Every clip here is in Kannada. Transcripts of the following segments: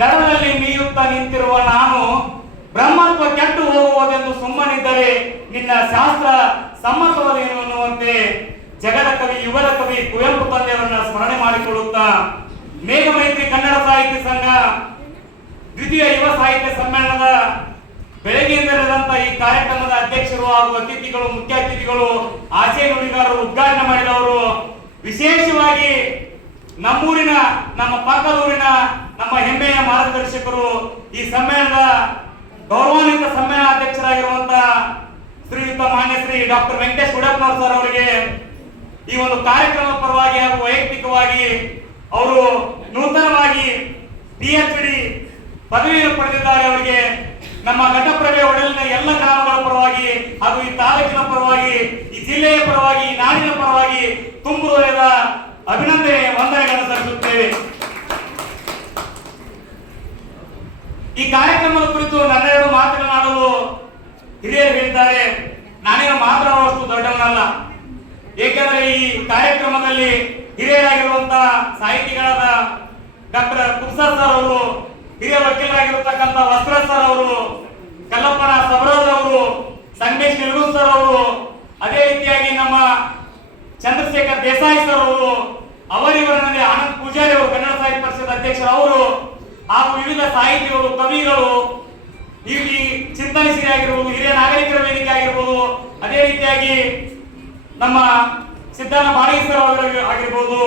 ದಡದಲ್ಲಿ ಮೀಯುತ್ತಾ ನಿಂತಿರುವ ನಾನು ಬ್ರಹ್ಮತ್ವ ಕೆಟ್ಟು ಹೋಗುವುದೆಂದು ಸುಮ್ಮನಿದ್ದರೆ ನಿನ್ನ ಶಾಸ್ತ್ರ ಸಮ್ಮತವದೇನು ಅನ್ನುವಂತೆ ಜಗದ ಕವಿ ಯುಗದ ಕವಿ ಕುವೆಂಪು ತಂದೆಯವರನ್ನ ಸ್ಮರಣೆ ಮಾಡಿಕೊಳ್ಳುತ್ತಾ ಮೇಘಮೈತ್ರಿ ಕನ್ನಡ ಸಾಹಿತ್ಯ ಸಂಘ ದ್ವಿತೀಯ ಯುವ ಸಾಹಿತ್ಯ ಸಮ್ಮೇಳನದ ಬೆಳಗ್ಗೆಯಿಂದ ನಡೆದಂತ ಈ ಕಾರ್ಯಕ್ರಮದ ಅಧ್ಯಕ್ಷರು ಹಾಗೂ ಅತಿಥಿಗಳು, ಮುಖ್ಯ ಅತಿಥಿಗಳು, ಆಶಯ ನುಡಿಗಾರರು, ಉದ್ಘಾಟನೆ ಮಾಡಿದವರು, ವಿಶೇಷವಾಗಿ ನಮ್ಮೂರಿನ, ನಮ್ಮ ಪಕ್ಕದೂರಿನ, ನಮ್ಮ ಹೆಮ್ಮೆಯ ಮಾರ್ಗದರ್ಶಕರು, ಈ ಸಮ್ಮೇಳನದ ಗೌರವಾನ್ವಿತ ಸಮ್ಮೇಳನಾಧ್ಯಕ್ಷರಾಗಿರುವಂತಹ ಶ್ರೀಯುತ ಮಾನ್ಯ ಶ್ರೀ ಡಾಕ್ಟರ್ ವೆಂಕಟೇಶ್ ಗುಡಪ್ಪನವರ್ ಸರ್ ಅವರಿಗೆ ಈ ಒಂದು ಕಾರ್ಯಕ್ರಮ ಪರವಾಗಿ ಹಾಗೂ ವೈಯಕ್ತಿಕವಾಗಿ ಅವರು ನೂತನವಾಗಿ PhD ಪದವಿಯನ್ನು ಪಡೆದಿದ್ದಾರೆ. ಅವರಿಗೆ ನಮ್ಮ ಘಟಪ್ರಭೆ ಒಡಲಿನ ಎಲ್ಲ ಗ್ರಾಮಗಳ ಪರವಾಗಿ ಹಾಗೂ ಈ ತಾಲೂಕಿನ ಪರವಾಗಿ, ಈ ಜಿಲ್ಲೆಯ ಪರವಾಗಿ, ಈ ನಾಡಿನ ಪರವಾಗಿ ತುಂಬು ಹೃದಯದ ಅಭಿನಂದನೆ, ವಂದನೆಗಳನ್ನು ಸಲ್ಲಿಸುತ್ತೇವೆ. ಈ ಕಾರ್ಯಕ್ರಮದ ಕುರಿತು ನನ್ನೆರಡು ಮಾತನಾಡಲು ಹಿರಿಯರು ಹೇಳಿದ್ದಾರೆ. ನಾನೇನು ಮಾತನಾಡುವಷ್ಟು ದೊಡ್ಡವನಲ್ಲ. ಏಕೆಂದರೆ ಈ ಕಾರ್ಯಕ್ರಮದಲ್ಲಿ ಹಿರಿಯರಾಗಿರುವಂತಹ ಸಾಹಿತಿಗಳಾದ ಡಾಕ್ಟರ್ ಕುಬ್ಸಾ ಸರ್ ಅವರು, ಹಿರಿಯ ವಕೀಲರಾಗಿರತಕ್ಕಂಥ ವಸ್ತ್ರ ಸರ್ ಅವರು, ಕಲ್ಲಪ್ಪನ ಸಬರೋದ್ ಅವರು, ಸಂಗಮೇಶ್ ನಿಲ್ಗೂರ್ ಸರ್ ಅವರು, ಅದೇ ರೀತಿಯಾಗಿ ನಮ್ಮ ಚಂದ್ರಶೇಖರ್ ದೇಸಾಯಿ ಸರ್ ಅವರು, ಅವರಿವರಲ್ಲಿ ಆನಂದ್ ಪೂಜಾರಿ ಅವರು, ಕನ್ನಡ ಸಾಹಿತ್ಯ ಪರಿಷತ್ ಅಧ್ಯಕ್ಷರು ಅವರು, ಹಾಗೂ ವಿವಿಧ ಸಾಹಿತಿಗಳು, ಕವಿಗಳು, ಈ ಚಿಂತನಶೀಲಿ ಆಗಿರ್ಬೋದು, ಹಿರಿಯ ನಾಗರಿಕರ ವೇದಿಕೆ ಆಗಿರ್ಬೋದು, ಅದೇ ರೀತಿಯಾಗಿ ನಮ್ಮ ಸಿದ್ಧಾನ ಬಾಣಿ ಸರ್ ಅವರು ಆಗಿರ್ಬೋದು,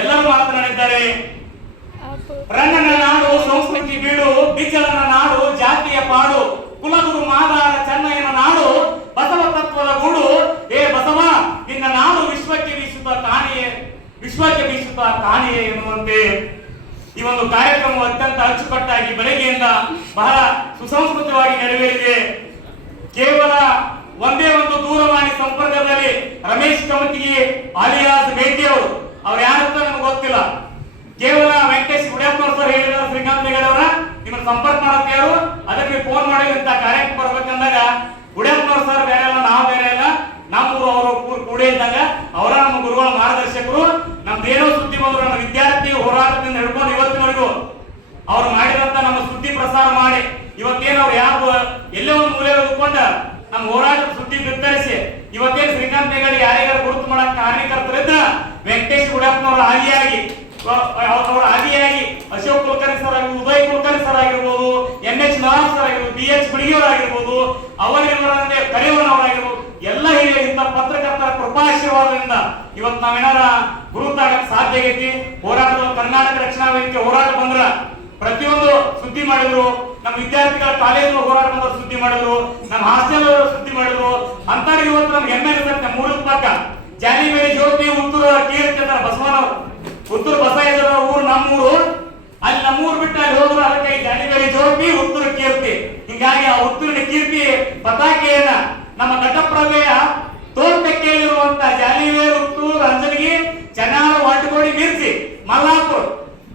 ಎಲ್ಲರೂ ಮಾತನಾಡಿದ್ದಾರೆ. ರಂಗನ ನಾಡು ಸಂಸ್ಕೃತಿ ಬೀಡು, ಬಿಜ್ಜಳನ ನಾಡು ಜಾತಿಯ ಪಾಡು, ಕುಲಗುರು ಮಾದಾರ ಚೆನ್ನಯ್ಯನ ನಾಡು ಬಸವ ತತ್ವದ ಗೂಡು. ಏ ಬಸವ, ನಿನ್ನ ನಾಡು ವಿಶ್ವಕ್ಕೆ ಬೀಸುತ್ತಾ ಕಾಣಿಯೇ ಎನ್ನುವಂತೆ ಈ ಒಂದು ಕಾರ್ಯಕ್ರಮವು ಅತ್ಯಂತ ಅಚ್ಚುಕಟ್ಟಾಗಿ ಬೆಳಗ್ಗೆಯಿಂದ ಬಹಳ ಸುಸಂಸ್ಕೃತವಾಗಿ ನೆರವೇರಿದೆ. ಕೇವಲ ಒಂದೇ ಒಂದು ದೂರವಾಣಿ ಸಂಪರ್ಕದಲ್ಲಿ ರಮೇಶ್ ಕಮತಿಗಿ ಅಲಿಯಾಸ್ ಭೇಟಿ ಅವ್ರು ಯಾರಂತ ನಮ್ಗೆ ಗೊತ್ತಿಲ್ಲ. ಕೇವಲ ವೆಂಕಟೇಶ್ ಗುಡಪ್ಪನವರ್ ಸರ್ ಹೇಳಿದ ಶ್ರೀಕಾಂತ್ ಮೇಗಡವರ ನಿಮ್ಮನ್ನು ಸಂಪರ್ಕ ಮಾಡಕ್ಕೆ ಯಾರು, ಅದಕ್ಕೆ ಫೋನ್ ಮಾಡಿ ಇಂತ ಕಾರ್ಯಕ್ರಮ ಬರ್ಬೇಕಂದಾಗ ಗುಡಪ್ಪನವರ್ ಸರ್ ಬೇರೆ ಅಲ್ಲ, ನಾವು ಬೇರೆ ಅಲ್ಲ, ನಮ್ಮೂರು ಅವರು ಕೂಡೇ ಇದ್ದಾಗ ಅವರ ನಮ್ಮ ಗುರುಗಳ ಮಾರ್ಗದರ್ಶಕರು. ನಮ್ದೇನೋ ಸುದ್ದಿ ಬಂದ್ರು ನಮ್ಮ ವಿದ್ಯಾರ್ಥಿ ಹೋರಾಟದಿಂದ ಹಿಡ್ಕೊಂಡು ಇವತ್ತಿನವರೆಗೂ ಅವ್ರು ಮಾಡಿದಂತ ನಮ್ಮ ಸುದ್ದಿ ಪ್ರಸಾರ ಮಾಡಿ ಇವತ್ತೇನು ಅವ್ರು ಯಾರು ಎಲ್ಲೇ ಒಂದು ಮೂಲೆ ಉಳ್ಕೊಂಡ ನಮ್ಮ ಹೋರಾಟದ ಸುದ್ದಿ ಬಿತ್ತರಿಸಿ ಇವತ್ತೇನು ಶ್ರೀಕಾಂತ್ ಮೇಗಡಿ ಯಾರಿಗಾರು ಗುರುತು ಮಾಡಕ್ ಕಾರಣಕರ್ತರಿದ್ದ ವೆಂಕಟೇಶ್ ಗುಡಪ್ಪನವರ ಆದಿಯಾಗಿ ಅಶೋಕ್ ಕುಲಕರ್ಣಿ ಸರ್ ಆಗಿರ್ಬೋದು, ಉದಯ್ ಕುಲಕರ್ಣಿ ಸರ್ ಆಗಿರ್ಬೋದು, NH ನವಾಬ್ ಸರ್ ಆಗಿರ್ಬೋದು, BH ಬಿಳಿಗಿಯವರು ಆಗಿರ್ಬೋದು, ಅವರಿವರನ್ನೇ ಕರೆಯುವವರಾಗಿರ್ಬೋದು, ಎಲ್ಲ ಹಿರಿಯ ಇಂಥ ಪತ್ರಕರ್ತರ ಕೃಪಾಶೀರ್ವಾದದಿಂದ ಇವತ್ತು ನಾವೇನಾರ ಗುರುತಾಗಕ್ಕೆ ಸಾಧ್ಯ ಆಗೈತಿ. ಹೋರಾಟದಲ್ಲಿ ಕರ್ನಾಟಕ ರಕ್ಷಣಾ ವೇದಿಕೆ ಹೋರಾಟ ಬಂದ್ರ ಪ್ರತಿಯೊಂದು ಸುದ್ದಿ ಮಾಡಿದ್ರು, ನಮ್ಮ ವಿದ್ಯಾರ್ಥಿಗಳ ಕಾಲೇಜು ಹೋರಾಟ ಬಂದ ಸುದ್ದಿ ಮಾಡಿದ್ರು, ನಮ್ಮ ಹಾಸ್ಟೆಲ್ ಸುದ್ದಿ ಮಾಡಿದ್ರು. ಅಂತಾರೆ ಇವತ್ತು ನಮ್ಗೆ ಹೆಮ್ಮೆ ಇರುತ್ತೆ. ಮೂರು ಪಕ್ಕ ಜಾಲಿಬೇರಿ ಜ್ಯೋತಿ ಉತ್ತರ ಕೀರ್ತಿ ಬಸವನವರು, ಉತ್ತರ ಬಸವಯ್ಯರ ಊರು ನಮ್ಮೂರು, ಅಲ್ಲಿ ನಮ್ಮೂರು ಬಿಟ್ಟು ಅಲ್ಲಿ ಹೋದ್ರು, ಅದಕ್ಕೆ ಜಾಲಿಬೇರಿ ಜ್ಯೋತಿ ಉತ್ತರ ಕೀರ್ತಿ. ಹೀಗಾಗಿ ಆ ಉತ್ತರಿನ ಕೀರ್ತಿ ಪತಾಕೆಯನ್ನ ನಮ್ಮ ಘಟಪ್ರಭೆಯ ತೋಟಕ್ಕೆಯಲ್ಲಿರುವಂತ ಜಾಲಿಬೇರಿ, ಉತ್ತೂರು, ಅಂಜನಗಿ, ಚೆನ್ನಾರ, ವಾಟಗೋಡಿ, ಮಿರ್ಸಿ, ಮಲ್ಲಾಪುರ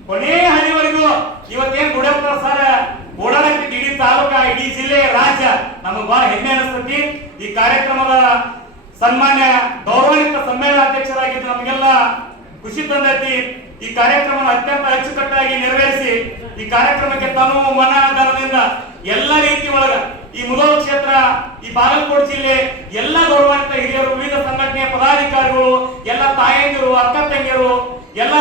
ಕೊನೆ ಹಳ್ಳಿವರೆಗೂ ಇವತ್ತೇನು ಗುಡಪ್ಪನವರ್ ಸರ್ ಓಡಾಡಕ್ಕೆ ಇಡೀ ತಾಲೂಕ, ಇಡೀ ಜಿಲ್ಲೆ, ರಾಜ್ಯ ನಮಗೆ ಬಹಳ ಹೆಮ್ಮೆ ಅನಿಸ್ತತಿ. ಈ ಕಾರ್ಯಕ್ರಮದ ಸನ್ಮಾನ್ಯ ಗೌರವಾನ್ವಿತ ಸಮ್ಮೇಳನಾಧ್ಯಕ್ಷರಾಗಿದ್ದು ನಮಗೆಲ್ಲ ಖುಷಿ ತಂದೈತಿ. ಈ ಕಾರ್ಯಕ್ರಮ ಅತ್ಯಂತ ಅಚ್ಚುಕಟ್ಟಾಗಿ ನೆರವೇರಿಸಿ ಈ ಕಾರ್ಯಕ್ರಮಕ್ಕೆ ತನು ಮನ ಧನದಿಂದ ಎಲ್ಲ ರೀತಿ ಒಳಗ ಈ ಮುಧೋಳ ಕ್ಷೇತ್ರ, ಈ ಬಾಗಲಕೋಟೆ ಜಿಲ್ಲೆ ಎಲ್ಲ ಗೌರವಾನ್ವಿತ ಹಿರಿಯರು, ವಿವಿಧ ಸಂಘಟನೆಯ ಪದಾಧಿಕಾರಿಗಳು, ಎಲ್ಲ ತಾಯಂದಿರು, ಅಕ್ಕ ತಂಗಿಯರು, ಎಲ್ಲ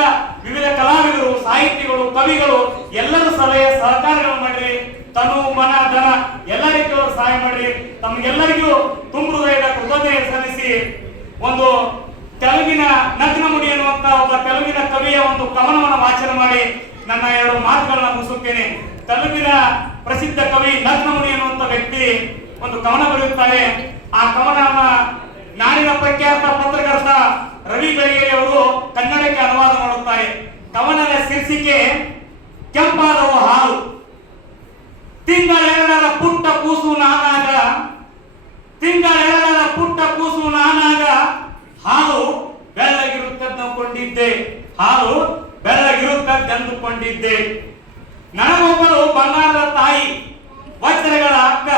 ವಿವಿಧ ಕಲಾವಿದರು, ಸಾಹಿತಿಗಳು, ಕವಿಗಳು ಎಲ್ಲರೂ ಸಲಹೆ ಸಹಕಾರಗಳು ಮಾಡ್ರಿ. ತನು ಮನ ಧನ ಎಲ್ಲ ರೀತಿಯವರು ಸಹಾಯ ಮಾಡ್ರಿ. ತಮಗೆಲ್ಲರಿಗೂ ತುಂಬ ಹೃದಯದ ಕೃತಜ್ಞತೆ ಸಲ್ಲಿಸಿ ಒಂದು ತೆಲುಗಿನ ನಗ್ನ ಮುಡಿ ಎನ್ನುವಂತ ಒಬ್ಬ ತೆಲುಗಿನ ಕವಿಯ ಒಂದು ಕವನವನ್ನು ವಾಚನ ಮಾಡಿ ನನ್ನ ಎರಡು ಮಾತುಗಳನ್ನ ಮುಗಿಸುತ್ತೇನೆ. ತೆಲುಗಿನ ಪ್ರಸಿದ್ಧ ಕವಿ ನಗ್ನ ಮುಡಿ ಎನ್ನುವಂತ ವ್ಯಕ್ತಿ ಒಂದು ಕವನ ಬರೆಯುತ್ತಾರೆ. ಆ ಕವನವನ್ನ ನಾಡಿನ ಪ್ರಖ್ಯಾತ ಪತ್ರಕರ್ತ ರವಿ ಬೆಳಗೇರಿ ಅವರು ಕನ್ನಡಕ್ಕೆ ಅನುವಾದ ಮಾಡುತ್ತಾರೆ. ಕವನದ ಶೀರ್ಷಿಕೆ ಕೆಂಪಾದವು ಹಾಲು. ತಿಂಗಳೆರಡರ ಪುಟ್ಟ ಕೂಸು ನಾನಾಗ, ತಿಂಗಳೆರಡರ ಪುಟ್ಟ ಕೂಸು ನಾನಾಗ, ಹಾಲು ಬೆಳ್ಳಗಿರುತ್ತಂದುಕೊಂಡಿದ್ದೆ, ಹಾಲು ಬೆಳ್ಳಗಿರುತ್ತಂದುಕೊಂಡಿದ್ದೆ. ನನಗೊಬ್ಬಳು ಬಂಗಾರದ ತಾಯಿ, ವಜ್ರಗಳ ಅಕ್ಕ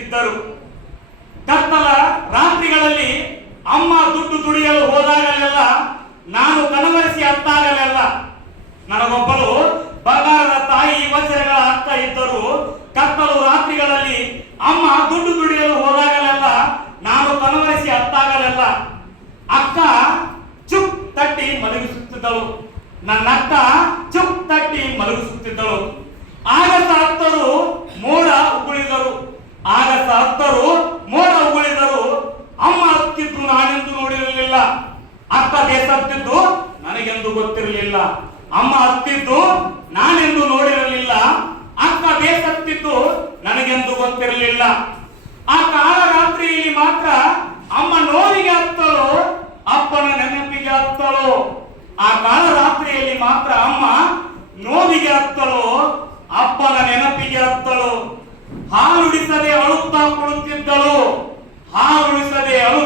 ಇದ್ದರು. ಕತ್ತಲ ರಾತ್ರಿಗಳಲ್ಲಿ ಅಮ್ಮ ದುಡ್ಡು ದುಡಿಯಲು ಹೋದಾಗಲೆಲ್ಲ, ನಾನು ಕನವರಿಸಿ ಅತ್ತಾಗಲೆಲ್ಲ, ನನಗೊಬ್ಬಳು ಬಂಗಾರದ ತಾಯಿ, ವಜ್ರಗಳ ಮಾಡುತ್ತಾ ಇದ್ದರು. ಕತ್ತಲು ರಾತ್ರಿಗಳಲ್ಲಿ ಅಮ್ಮ ದುಡ್ಡು ದುಡಿಯಲು ಹೋದಾಗಲೆಲ್ಲ, ನಾನು ಕನವರಿಸಿ ಹತ್ತಾಗಲೆಲ್ಲ ಅಕ್ಕ ಚುಪ್ ತಟ್ಟಿ ಮಲಗಿಸುತ್ತಿದ್ದಳು. ನನ್ನ ಅಕ್ಕ ಚುಪ್ ತಟ್ಟಿ ಮಲಗಿಸುತ್ತಿದ್ದಳು. ಆಗಸ ಹತ್ತರು ಮೋಡ ಉಗುಳಿದರು. ಆಗಸ ಹತ್ತರು ಮೋಡ ಉಗುಳಿದರು. ಅಮ್ಮ ಹತ್ತಿದ್ದು ನಾನೆಂದು ನೋಡಿರಲಿಲ್ಲ. ಅಕ್ಕ ಬೇಸತ್ತಿದ್ದು ನನಗೆಂದು ಗೊತ್ತಿರಲಿಲ್ಲ. ಅಮ್ಮ ಹತ್ತಿದ್ದು ನಾನೆಂದು ನೋಡಿರಲಿಲ್ಲ. ಅಕ್ಕ ಬೇಸತ್ತಿದ್ದು ನನಗೆಂದು ಗೊತ್ತಿರಲಿಲ್ಲ. ಆ ಕಾಲ ರಾತ್ರಿಯಲ್ಲಿ ಮಾತ್ರ ಅಮ್ಮ ನೋವಿಗೆ ಹತ್ತಳು, ಅಪ್ಪನ ನೆನಪಿಗೆ ಹತ್ತಳು. ಆ ಕಾಲ ರಾತ್ರಿಯಲ್ಲಿ ಮಾತ್ರ ಅಮ್ಮ ನೋವಿಗೆ ಹತ್ತಳು, ಅಪ್ಪನ ನೆನಪಿಗೆ ಹತ್ತಳು. ಹಾಲುಡಿಸದೆ ಅಳುತ್ತಾ ಕುಳಿತಿದ್ದಳು. ಹಾಲುಡಿಸದೆ ಅಳು